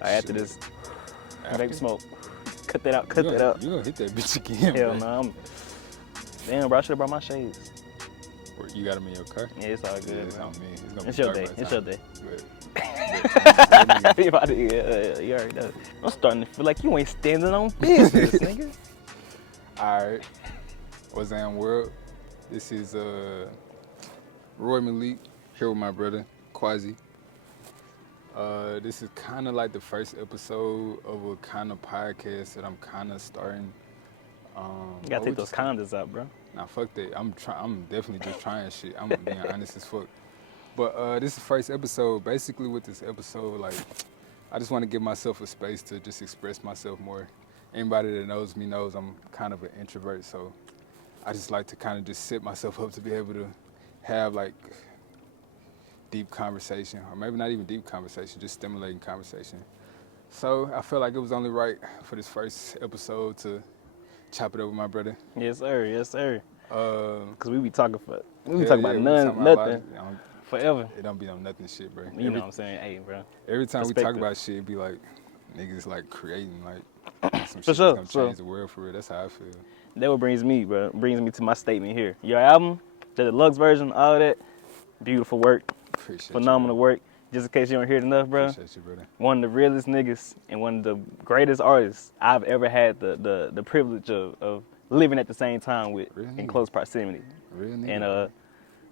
Right, after this, baby smoke. Cut that out. You gonna hit that bitch again, Hell bro. no. Damn, bro, I should have brought my shades. You got them in your car? Yeah, it's all good. Yeah, it's on me. It's gonna It's be your dark day. by It's the your time. day. You already know. I'm starting to feel like you ain't standing on business, nigga. Alright. What's up, world? This is Roy Malik here with my brother, Kwasi. This is kind of like the first episode of a kind of podcast that I'm kind of starting. You gotta take those condoms out, bro. Nah, fuck that. I'm definitely just trying shit. I'm being honest as fuck. But this is the first episode. Basically, with this episode, like, I just want to give myself a space to just express myself more. Anybody that knows me knows I'm kind of an introvert, so I just like to kind of just set myself up to be able to have like deep conversation, or maybe not even deep conversation, just stimulating conversation. So I felt like it was only right for this first episode to chop it up with my brother. Yes, sir. Yes, sir. Cause we be talking about nothing forever. It don't be no nothing shit, bro. You know what I'm saying? Hey, bro. Every time we talk about shit, it be like niggas like creating like some shit sure, that's gonna change the world for real. That's how I feel. That what brings me, bro. Brings me to my statement here. Your album, the deluxe version, all of that, beautiful work, Appreciate phenomenal you, work. Just in case you don't hear it enough, bro. Appreciate you, brother. One of the realest niggas and one of the greatest artists I've ever had the privilege of living at the same time with in close proximity. Real nigga. And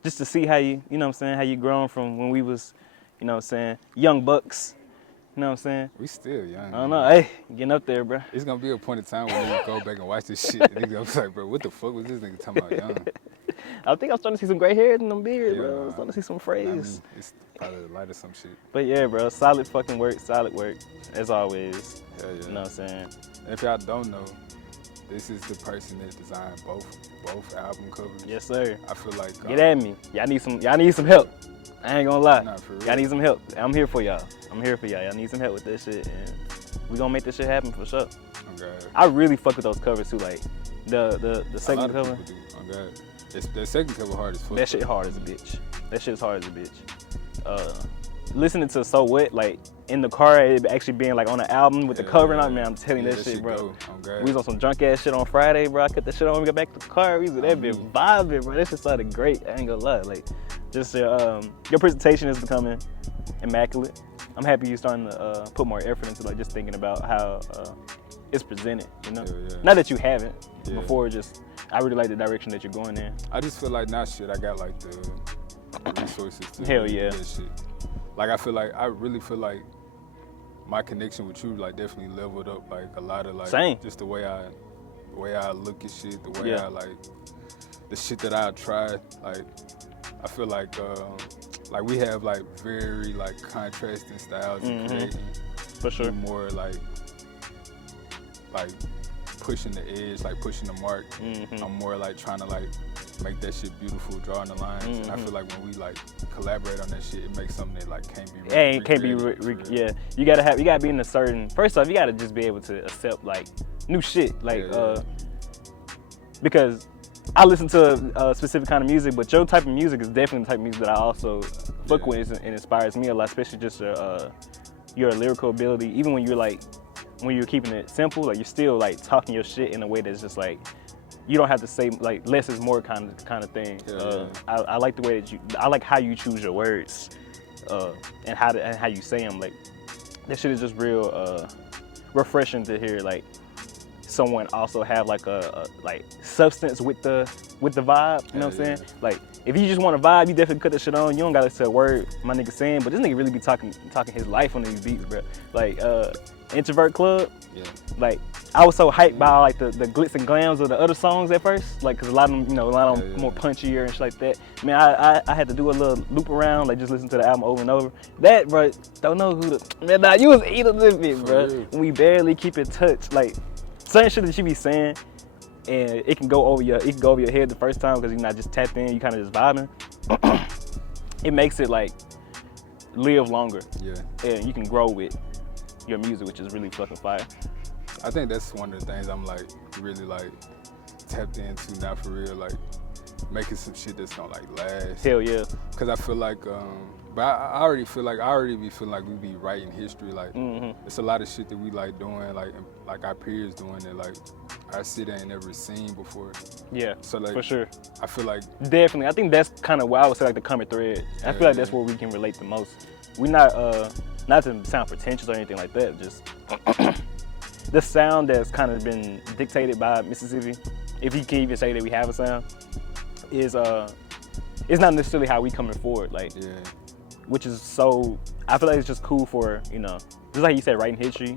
just to see how you know what I'm saying, how you grown from when we was, you know what I'm saying, young bucks. You know what I'm saying? We still young. I don't know. Hey, getting up there, bro. It's gonna be a point in time when we go back and watch this shit. And niggas gonna be like, bro, what the fuck was this nigga talking about young? I think I'm starting to see some gray hairs in them beards, Yeah, bro. I'm starting to see some phrase. I mean, it's probably the light or some shit. But yeah, bro, solid fucking work, solid work, as always. Hell yeah. You know what I'm saying? And if y'all don't know, this is the person that designed both album covers. Yes, sir. I feel like Get at me. Y'all need some help. I ain't gonna lie. Nah, for real. Y'all need some help. I'm here for y'all. Y'all need some help with this shit, and we gonna make this shit happen for sure. Oh God. I really fuck with those covers too, like the second cover. People do. Oh God. The second cover hard as fuck. That shit hard as a bitch. That shit's hard as a bitch. Listening to So What, like in the car, it actually being like on the album with the cover and all, man, I'm telling you that shit, bro. Go. Oh God. We was on some drunk ass shit on Friday, bro. I cut that shit on when we got back to the car. We was that bitch vibing, bro. That shit sounded great. I ain't gonna lie. Like, just your presentation is becoming immaculate. I'm happy you're starting to put more effort into like just thinking about how it's presented, you know? Yeah. Not that you haven't before, just I really like the direction that you're going in. I just feel like now shit, I got like the resources to Hell really yeah. do that shit. Like I really feel like my connection with you like definitely leveled up like a lot of like Same. just the way I look at shit, the way Yeah. I like the shit that I tried. Like I feel like we have like very like contrasting styles in creating. For sure. More like pushing the edge, like pushing the mark. I'm more like trying to like make that shit beautiful, drawing the lines. And I feel like when we like collaborate on that shit, it makes something that like can't be yeah. You gotta be in a certain. First off, you gotta just be able to accept like new shit, like because I listen to a specific kind of music, but your type of music is definitely the type of music that I also fuck with and inspires me a lot, especially just your lyrical ability. Even when you're keeping it simple, like you're still like talking your shit in a way that's just like you don't have to say like less is more kind of thing. I like the way that I like how you choose your words and how you say them. Like that shit is just real refreshing to hear. Like someone also have like a like substance with the vibe. You know what I'm saying? Like if you just want a vibe, you definitely cut that shit on. You don't gotta say a word my nigga saying, but this nigga really be talking his life on these beats, bro. Like Introvert Club. Yeah. Like I was so hyped by like the glitz and glams of the other songs at first, like cause a lot of them, more punchier and shit like that. Man, I had to do a little loop around, like just listen to the album over and over. That, bro, don't know who man, nah, you was eating this bit, bro. We barely keep in touch, like certain shit that you be saying, and it can go over your head the first time because you're not just tapped in, you kind of just vibing. It makes it like live longer. Yeah. And you can grow with your music, which is really fucking fire. I think that's one of the things I'm like really like tapped into now for real, like making some shit that's gonna like last. Hell yeah. Cause I feel like But I already feel like be feeling like we be writing history. Like Mm-hmm. it's a lot of shit that we like doing, like our peers doing that like our city ain't never seen before. Yeah, So like for sure. I feel like Definitely. I think that's kind of why I would say like the common thread. I feel like that's where we can relate the most. We not to sound pretentious or anything like that, just the sound that's kind of been dictated by Mississippi, if you can even say that we have a sound, is it's not necessarily how we coming forward, like which is so I feel like it's just cool for, you know, just like you said, writing history,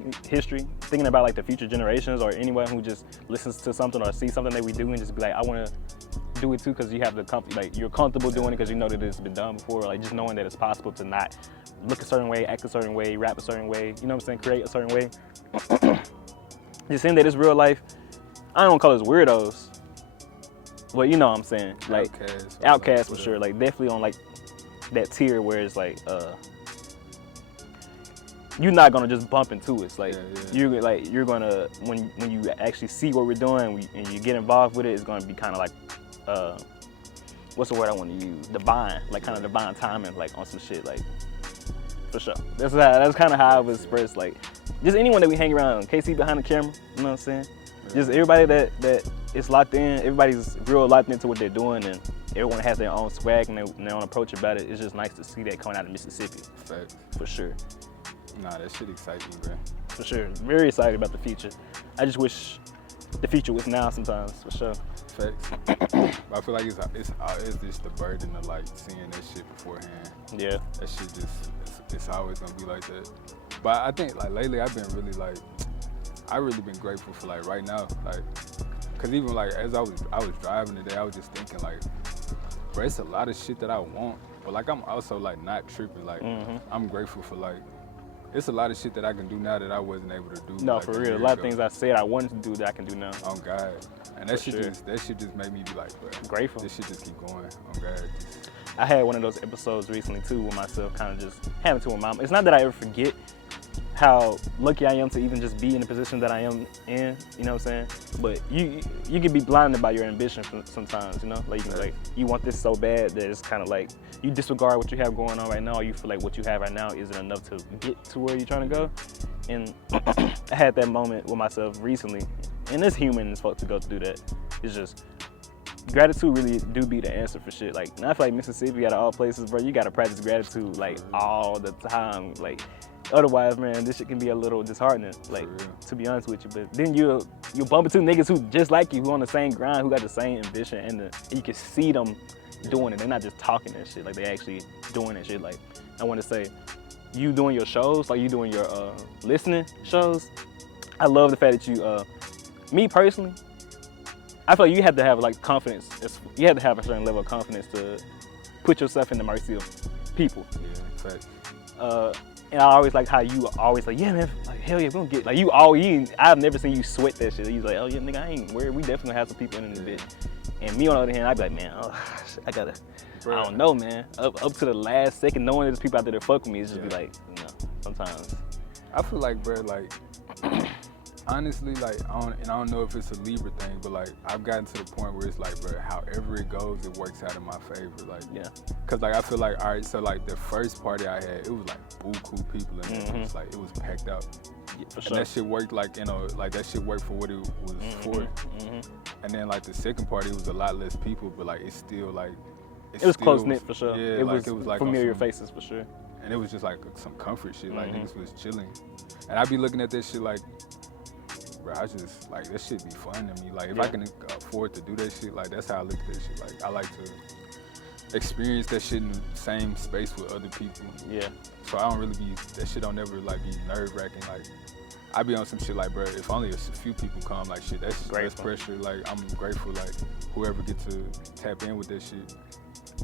thinking about like the future generations or anyone who just listens to something or sees something that we do and just be like, I want to do it too, because you have the like you're comfortable doing it because you know that it's been done before, like just knowing that it's possible to not look a certain way, act a certain way, rap a certain way, you know what I'm saying, create a certain way. Just seeing that it's real life. I don't call us weirdos, but you know what I'm saying, like outcasts for sure, like definitely on like that tier where it's like you're not gonna just bump into it. It's like you're gonna when you actually see what we're doing and you get involved with it, it's gonna be kind of like what's the word I want to use? Divine, like kind of divine timing, like on some shit, like for sure. That's kind of how I would express like just anyone that we hang around. KC behind the camera, you know what I'm saying? Just everybody that is locked in. Everybody's real locked into what they're doing, and everyone has their own swag and their own approach about it. It's just nice to see that coming out of Mississippi. Facts. For sure. Nah, that shit excites me, bro. For sure. Very excited about the future. I just wish the future was now sometimes, for sure. Facts. I feel like it's just the burden of like seeing that shit beforehand. Yeah. That shit just, it's always gonna be like that. But I think like lately I've been really like, I really been grateful for like right now, like, cause even like as I was driving today, I was just thinking like, bro, it's a lot of shit that I want, but like I'm also like not tripping. Like I'm grateful for like, it's a lot of shit that I can do now that I wasn't able to do. No, like, for real. A lot of things I said I wanted to do that I can do now. On God, and that shit just made me be like, bro, grateful. This shit just keep going. On God. I had one of those episodes recently too with myself, kind of just having to with mom. It's not that I ever forget how lucky I am to even just be in the position that I am in, you know what I'm saying? But you can be blinded by your ambition sometimes, you know? Like you want this so bad that it's kind of like you disregard what you have going on right now, or you feel like what you have right now isn't enough to get to where you're trying to go. And I had that moment with myself recently, and it's human as fuck to go through that. It's just gratitude really do be the answer for shit. Like, and I feel like Mississippi out of all places, bro, you gotta practice gratitude like all the time. Like, otherwise, man, this shit can be a little disheartening, like, to be honest with you. But then you bump into niggas who just like you, who on the same grind, who got the same ambition, and you can see them doing it. They're not just talking that shit, like they actually doing that shit. Like, I want to say, you doing your shows, like you doing your listening shows, I love the fact that you, me personally, I feel like you have to have like confidence. You have to have a certain level of confidence to put yourself in the mercy of people. Yeah, fact. And I always like how you always like, yeah, man, like hell yeah, we gonna get like I've never seen you sweat that shit. You like, oh yeah, nigga, I ain't worried. We definitely have some people in this bitch. And me on the other hand, I'd be like, man, I don't know, man. Up to the last second, knowing there's people out there that fuck with me, it's just be like, you know, sometimes. I feel like, bro, like honestly, like I don't know if it's a Libra thing, but like I've gotten to the point where it's like, bro, however it goes, it works out in my favor. Like, cause like I feel like, all right, so like the first party I had, it was like buku people in there. It was like, it was packed out. Yeah, for and sure. that shit worked, like, you know, like that shit worked for what it was for. And then like the second party, it was a lot less people, but like it's still like it was close knit for sure. Yeah, it like, was it was like familiar faces for sure. And it was just like some comfort shit. Like niggas was chilling, and I be looking at this shit like, bro, I just like that shit be fun to me. Like if I can afford to do that shit, like that's how I look at that shit. Like I like to experience that shit in the same space with other people. Yeah. So I don't really be, that shit don't never like be nerve wracking. Like I be on some shit like, bro, if only a few people come, like shit, that's pressure. Like I'm grateful, like whoever get to tap in with that shit.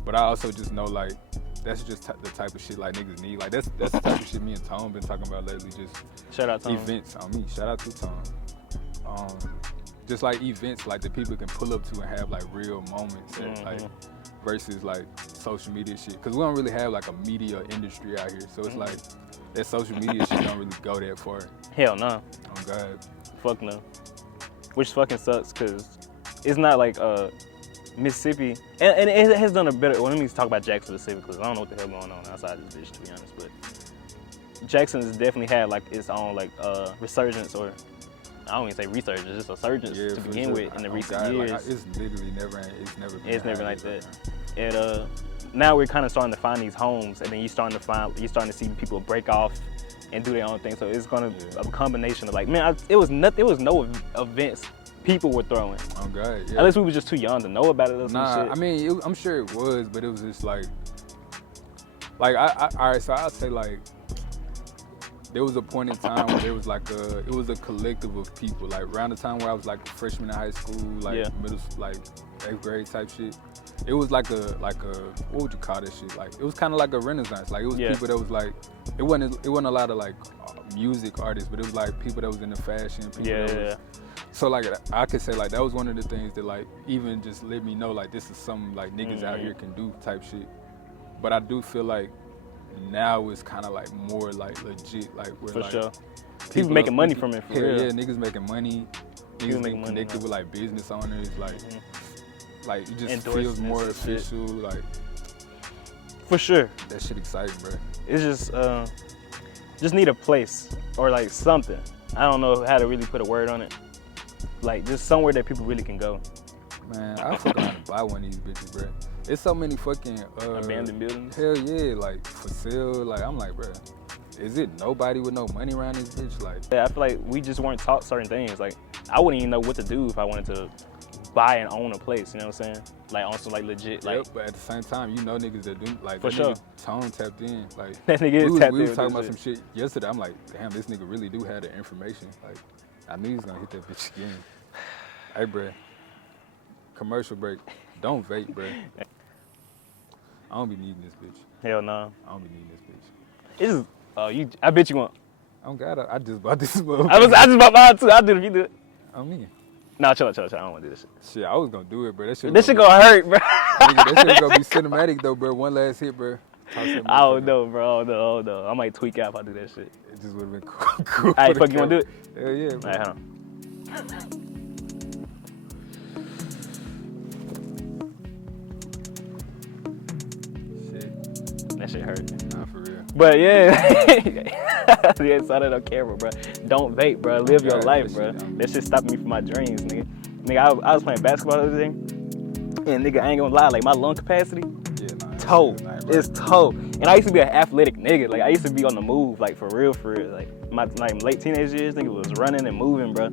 But I also just know like that's just the type of shit like niggas need. Like that's the type of shit me and Tone been talking about lately. Just shout out Tone. Events on me. Shout out to Tone. Just like events like that people can pull up to and have like real moments and, like versus like social media shit. Cause we don't really have like a media industry out here. So it's like that social media shit don't really go that far. Hell no. Oh God. Fuck no. Which fucking sucks cause it's not like Mississippi, and it has done a better. Well, let me talk about Jackson specifically. I don't know what the hell going on outside this bitch, to be honest. But Jackson has definitely had like its own like resurgence, or I don't even say resurgence, just a resurgence to begin with in the recent years. Like, it's literally never. It's never like that. And now we're kind of starting to find these homes, and then you're starting to see people break off and do their own thing. So it's gonna a combination of like, man, it was no events people were throwing. Oh God, yeah. At least we were just too young to know about it or some shit. I mean, I'm sure it was, but it was just like all right. So I'd say like there was a point in time where there was like it was a collective of people. Like around the time where I was like a freshman in high school, like middle, like 8th grade type shit. It was like a what would you call this shit? Like it was kind of like a renaissance. Like it was people that was like it wasn't a lot of like music artists, but it was like people that was in the fashion. People So like I could say like that was one of the things that like even just let me know like this is something like niggas out here can do type shit. But I do feel like now it's kind of like more like legit, like where for like sure people making money from it. For real. Yeah, niggas making money. Niggas getting connected with like business owners, like it just feels more official, like for sure. That shit exciting, bro. It's just need a place or like something. I don't know how to really put a word on it. Like just somewhere that people really can go. Man, I fucking want to buy one of these bitches, bro. It's so many fucking abandoned buildings. Hell yeah, like for sale. Like I'm like, bro, is it nobody with no money around this bitch? Like, yeah, I feel like we just weren't taught certain things. Like I wouldn't even know what to do if I wanted to buy and own a place. You know what I'm saying? Like on some like legit. Like, but at the same time, you know niggas that do like for that sure. Nigga Tone tapped in. Like that nigga is tapped in. We was talking about some shit yesterday. I'm like, damn, this nigga really do have the information. Like, I knew he was gonna hit that bitch again. Hey, bro. Commercial break. Don't vape, bro. I don't be needing this bitch. Hell no. I don't be needing this bitch. It's just, I bet you won't. I don't got it. I just bought this motherfucker. I just bought mine too. I'll do it if you do it. I mean. Nah, chill. I don't want to do this shit. Shit, I was gonna do it, bro. That shit gonna hurt, bro. Nigga, that shit gonna be cinematic though, bro. One last hit, bro. I don't know, bro. I don't know. I might tweak out if I do that shit. It just would've been cool. Alright, fuck, you wanna do it? Hell yeah, bro. Alright, hold on. That shit hurt. Nah, for real. But yeah, yeah, saw that on camera, bro. Don't vape, bro. Live your life, bro. That shit stopped me from my dreams, nigga. Nigga, I was playing basketball the other day, and nigga, I ain't gonna lie, like my lung capacity, it's toe. And I used to be an athletic nigga. Like I used to be on the move, like for real. Like my late teenage years, nigga was running and moving, bro.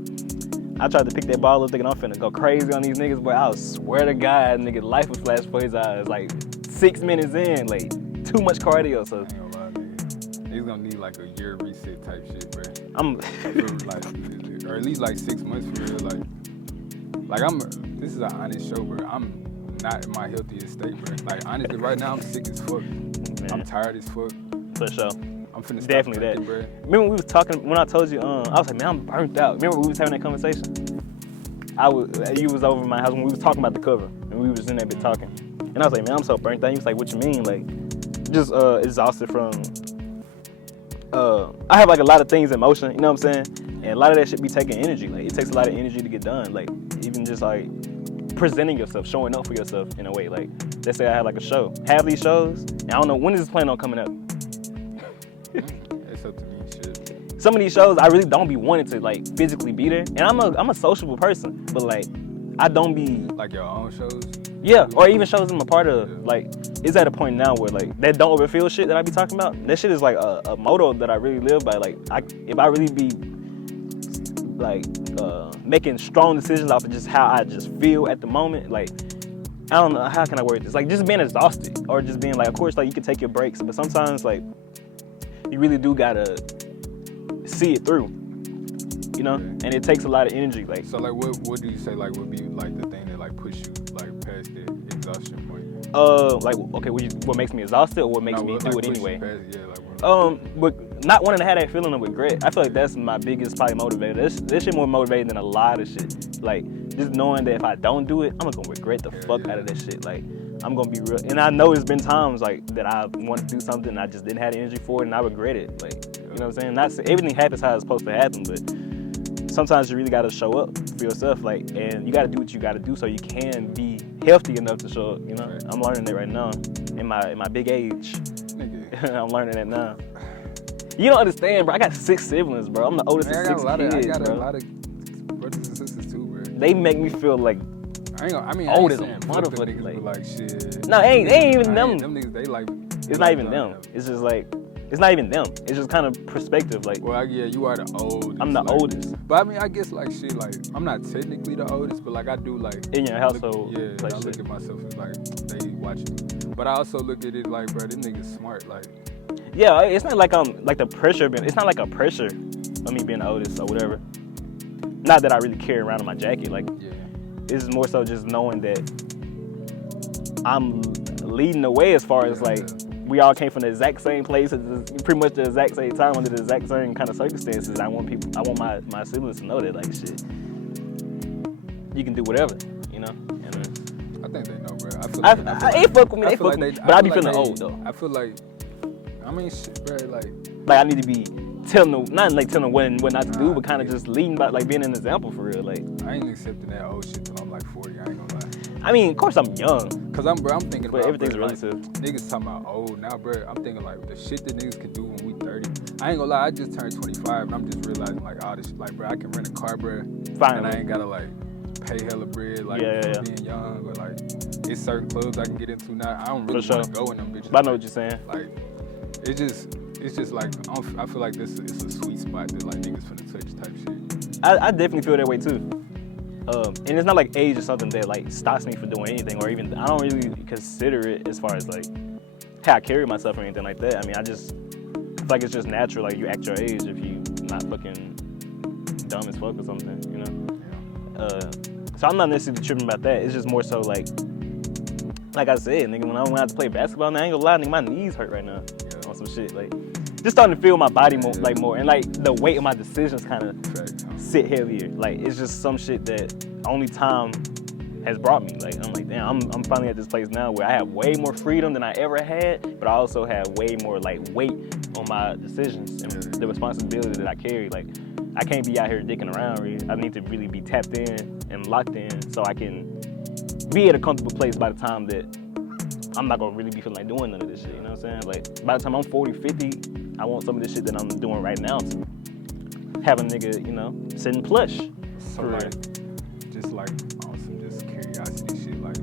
I tried to pick that ball up thinking I'm finna go crazy on these niggas, boy. I swear to God, nigga, life would flash before his eyes. Like 6 minutes in, like too much cardio. So I ain't gonna lie, nigga. He's gonna need like a year reset type shit, bro. Or at least like 6 months for real. This is an honest show, bro. I'm not in my healthiest state, bro. Like honestly, right now I'm sick as fuck. Man. I'm tired as fuck. For sure. I'm finna stop definitely drinking, that. Bro. Remember we was talking when I told you, I was like, man, I'm burnt out. Remember we was having that conversation? You was over at my house when we was talking about the cover, and we was in that bit talking. And I was like, man, I'm so burnt out. He was like, what you mean? Like, just exhausted from. I have like a lot of things in motion, you know what I'm saying? And a lot of that shit be taking energy. Like it takes a lot of energy to get done. Like even just like presenting yourself, showing up for yourself in a way. Like let's say I had like a show, have these shows, and I don't know when is this plan on coming up. It's up to me, shit. Some of these shows I really don't be wanting to like physically be there, and I'm a sociable person, but like I don't be like your own shows. Yeah, or even shows I'm a part of. Like it's at a point now where like that don't overfeel shit that I be talking about. That shit is like a motto that I really live by. Like if I really be like making strong decisions off of just how I just feel at the moment, like I don't know how can I word this. Like just being exhausted or just being like, of course, like you can take your breaks, but sometimes like you really do gotta see it through, you know. And it takes a lot of energy. Like so, like what do you say like would be like the thing that like push you like past that exhaustion point? Like okay, what makes me exhausted or what makes me do it anyway? But not wanting to have that feeling of regret. I feel like that's my biggest probably motivator. This shit more motivating than a lot of shit. Like just knowing that if I don't do it, I'm gonna regret the fuck out of this shit. Like I'm gonna be real, and I know there's been times like that I wanted to do something and I just didn't have the energy for it, and I regret it. Like you know what I'm saying? Not everything happens how it's supposed to happen, but sometimes you really gotta show up for yourself, like, and you gotta do what you gotta do so you can be healthy enough to show up. You know, Right. I'm learning it right now in my big age. Nigga. I'm learning it now. You don't understand, bro. I got 6 siblings, bro. I'm the oldest Man, of 6 kids, I got bro. a lot of brothers and sisters too, bro. They make me feel like I ain't old as a saying fuck them motherfucker, niggas, like- but like shit. No, ain't even them. Them niggas, they like. it's not even them. It's just like it's not even them. It's just kind of perspective. Like Well, yeah, you are the oldest. I'm the like, oldest But I mean, I guess like shit, like I'm not technically the oldest, but like I do like. in your household. Look, yeah, type I look shit. at myself as like they watch me, but I also look at it like, bro, them niggas smart. Like, Yeah, it's not like like the pressure. It's not like a pressure of me being the oldest or whatever. Not that I really carry around in my jacket. Like yeah, it's more so just knowing that I'm leading the way as far as Yeah, like yeah. we all came from the exact same place at pretty much the exact same time under the exact same kind of circumstances. I want my siblings to know that like shit, you can do whatever, you know. And I think they know, bro. I feel I, like, they fuck with me, I they feel fuck like with me, they- but I be feel like feeling they- old though. I feel like, I mean, shit, bro, like. Like I need to be telling them, not like telling them what not to do, Nah, but kind of yeah. just leading by like being an example for real. Like I ain't accepting that old shit till I'm like 40. I ain't gonna lie. I mean, of course I'm young, Cause I'm thinking but about everything's bro, relative. Like, niggas talking about old now, bro. I'm thinking like the shit that niggas can do when we 30. I ain't gonna lie, I just turned 25 and I'm just realizing like all this shit, like bro, I can rent a car, bro, and Finally. I ain't gotta like pay hella bread like Yeah, for yeah. being young, or like it's certain clothes I can get into now. I don't really For sure. want to go in them bitches. But I know what you're saying. Like it's just like I feel like this is a sweet spot that like niggas finna touch type shit. I definitely feel that way too. And it's not like age is something that like stops me from doing anything, or even I don't really consider it as far as like how I carry myself or anything like that. I mean, I feel like it's just natural. Like you act your age if you not fucking dumb as fuck or something, you know. So I'm not necessarily tripping about that. It's just more so like I said, nigga, when I went out to play basketball, now I ain't gonna lie, nigga, my knees hurt right now Yeah. on some shit. Like just starting to feel my body more, Yeah. like more, and like the weight of my decisions kind of Facts, huh? sit heavier. Like it's just some shit that only time has brought me. Like I'm like, damn, I'm finally at this place now where I have way more freedom than I ever had, but I also have way more like weight on my decisions and Yeah. the responsibility that I carry. Like I can't be out here dicking around. Really. I need to really be tapped in and locked in so I can be at a comfortable place by the time that I'm not gonna really be feeling like doing none of this shit. You know what I'm saying? Like by the time I'm 40, 50, I want some of this shit that I'm doing right now to have a nigga, you know, sitting plush. So For real. like, just like on some just curiosity shit, like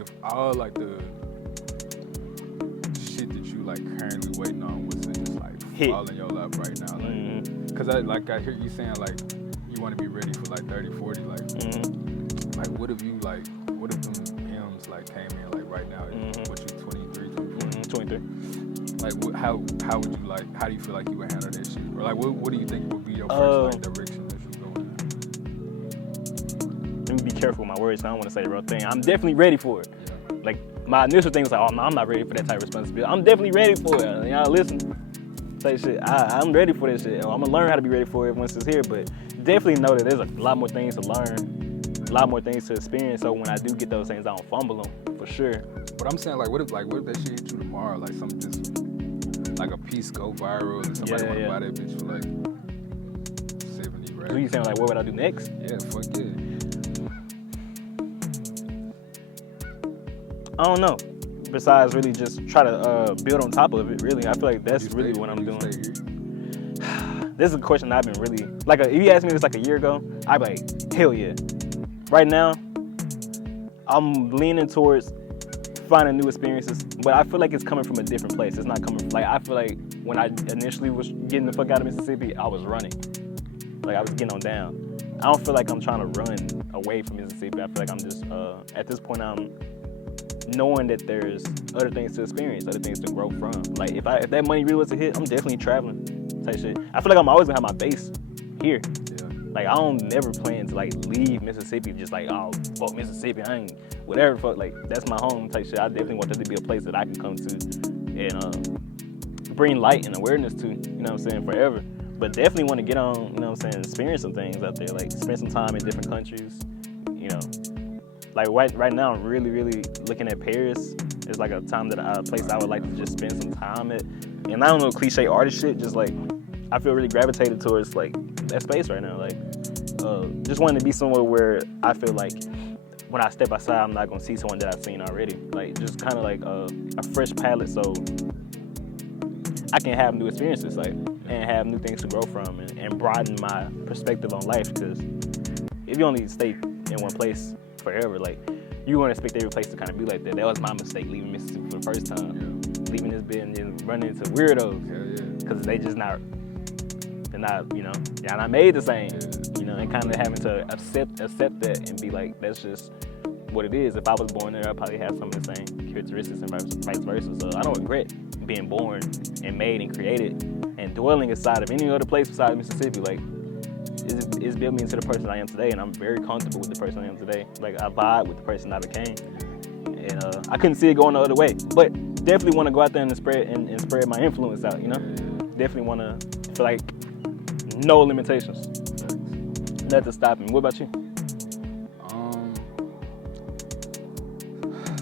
if all like the shit that you like currently waiting on was to just like Hit. fall in your lap right now, like, Mhm. cause I hear you saying like you want to be ready for like 30, 40, like, Mhm. like what if them M's like came in like right now, Mhm. what you 23, 24? Mhm. 23. Like how would you like, how do you feel like you would handle that shit? Or like what do you think would be your first like direction that you go in? Let me be careful with my words. I don't want to say the wrong thing. I'm definitely ready for it. Yeah. Like my initial thing was like, oh no, I'm not ready for that type of responsibility. I'm definitely ready for it. Y'all listen, say shit. I'm ready for this shit. I'm gonna learn how to be ready for it once it's here. But definitely know that there's a lot more things to learn, a lot more things to experience. So when I do get those things, I don't fumble them for sure. But I'm saying like what if that shit hit you tomorrogo something just like a piece go viral and somebody Yeah, wanna yeah. buy that bitch for like 70 racks? So you saying like, what would I do next? Yeah, fuck yeah. I don't know. Besides really just try to build on top of it. Really, I feel like that's You really stay- what I'm you doing. stay here? This is a question that I've been really like. If you asked me this like a year ago, I'd be like, hell yeah. Right now, I'm leaning towards finding new experiences, but I feel like it's coming from a different place. It's not coming from, like, I feel like when I initially was getting the fuck out of Mississippi, I was running. Like I was getting on down. I don't feel like I'm trying to run away from Mississippi. I feel like I'm just at this point I'm knowing that there's other things to experience, other things to grow from. Like if that money really was to hit, I'm definitely traveling type shit. I feel like I'm always gonna have my base here. Yeah. Like I don't never plan to like leave Mississippi just like, oh fuck Mississippi, I ain't whatever fuck, like that's my home type shit. I definitely want that to be a place that I can come to and bring light and awareness to, you know what I'm saying, forever. But definitely want to get on, you know what I'm saying, experience some things out there, like spend some time in different countries, you know. Like right now I'm really looking at Paris. It's like a place I would like to just spend some time at. And I don't know, cliche artist shit, just like I feel really gravitated towards like that space right now. Like just wanting to be somewhere where I feel like when I step outside, I'm not gonna see someone that I've seen already. Like just kind of like a fresh palette, so I can have new experiences, like, and have new things to grow from, and broaden my perspective on life. Because if you only stay in one place forever, like, you won't expect every place to kind of be like that. That was my mistake leaving Mississippi for the first time. Yeah. Leaving this bit and then running into weirdos. Because they just not, they're not, you know, y'all not made the same. Yeah. You know, and kind of having to accept that and be like, that's just what it is. If I was born there, I'd probably have some of the same characteristics and vice versa. So I don't regret being born and made and created and dwelling inside of any other place besides Mississippi. Like, it's built me into the person I am today, and I'm very comfortable with the person I am today. Like, I vibe with the person I became, and I couldn't see it going the other way. But definitely want to go out there and spread my influence out. You know, definitely want to feel like no limitations, nothing stopping me. What about you?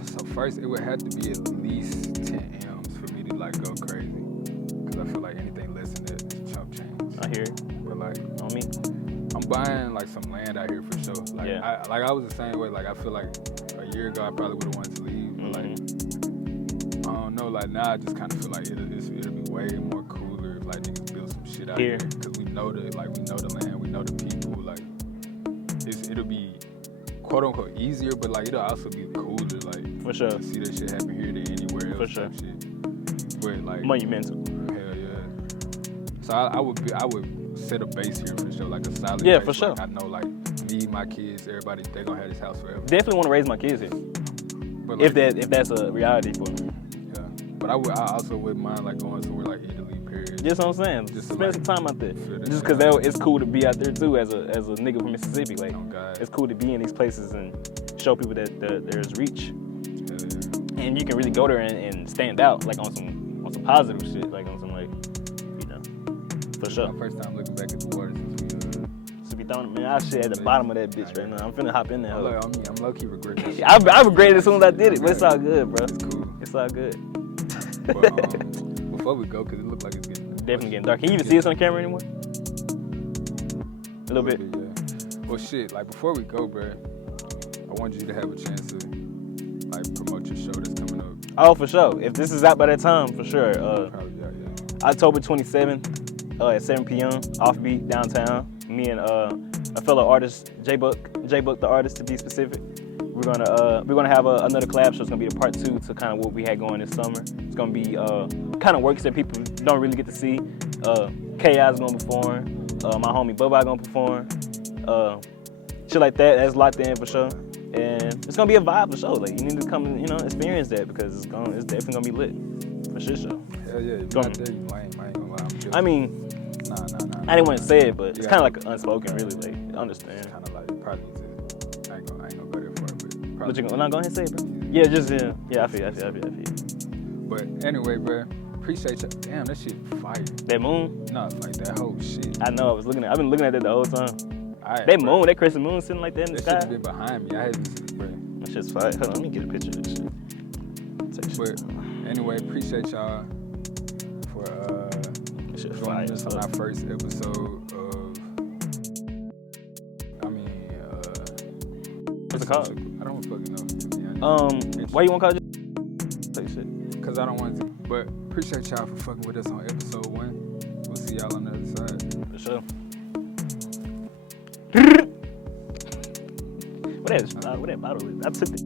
So first, it would have to be at least 10 M's for me to like go crazy, because I feel like anything less than that is chump change. I hear it. But like, on me, I'm buying like some land out here for sure. Like, yeah. I was the same way. Like, I feel like a year ago I probably would have wanted to leave, but like, I don't know. Like, now I just kind of feel like it'll be way more cooler if like niggas build some shit out here, because we know the land, we know the people. Like, it'll be quote unquote easier, but like it'll also be cooler. Like, for sure, to see that shit happen here than anywhere else. For sure. Shit. But like monumental. Hell yeah. So I would set a base here for sure, like a solid yeah, base. for sure. Like, I know like me, my kids, everybody, they gonna have this house forever. Definitely want to raise my kids here. But like, if that's a reality for me. Yeah. But I also wouldn't mind like going somewhere like Italy, period. Just what I'm saying. Just spend some time out there. Just because it's cool to be out there too as a nigga from Mississippi. Like, it's cool to be in these places and show people that there's reach. Yeah. And you can really go there and stand out, like on some positive shit, like on some like, you know, for sure. My first time looking back at the water since we throwing, man, I shit at the bottom of that bitch right now. I'm finna hop in there. I'm low-key regretting that shit. I regret it as soon as I did it, but it's all good, bro. It's cool. It's all good. But before we go, because it looks like it's definitely getting dark. Can you even see us on camera anymore? A little bit. Yeah. Well, shit, like before we go, bro, I want you to have a chance to like promote your show that's coming up. Oh, for sure. If this is out by that time, for sure. Probably out, yeah. October 27th at 7 p.m. Offbeat downtown. Me and a fellow artist, J Buck the artist to be specific. We're gonna have another collab show. It's gonna be the part 2 to kind of what we had going this summer. It's gonna be kind of works that people don't really get to see. K.I.'s gonna perform. My homie Bubba gonna perform. Shit like that. That's locked in for sure. And it's gonna be a vibe for sure. Like, you need to come and, you know, experience that, because it's definitely gonna be lit for sure. Hell yeah, if you're not there, you lame. I ain't gonna lie. I mean, nah. I didn't want to say it, but it's kind of like unspoken, really. Like, I understand. Kind of like probably need to. I ain't gonna go there for it, but. But you gonna go ahead and say it, bro? Yeah, I feel. But anyway, bro, appreciate you. Damn, that shit fire. That moon? No, like that whole shit. I know. I've been looking at that the whole time. That moon, that crescent moon sitting like that in the sky. That shit been behind me. I hadn't seen it, bro. That shit's fire. Hold on, let me get a picture of this shit. But anyway, appreciate y'all for joining us on our first episode of. What's it called? I don't fucking know, to be honest. Why you want to call it? Say shit. Because I don't want to. But appreciate y'all for fucking with us on episode 1. We'll see y'all on the other side. For sure. What that bottle is? I took it.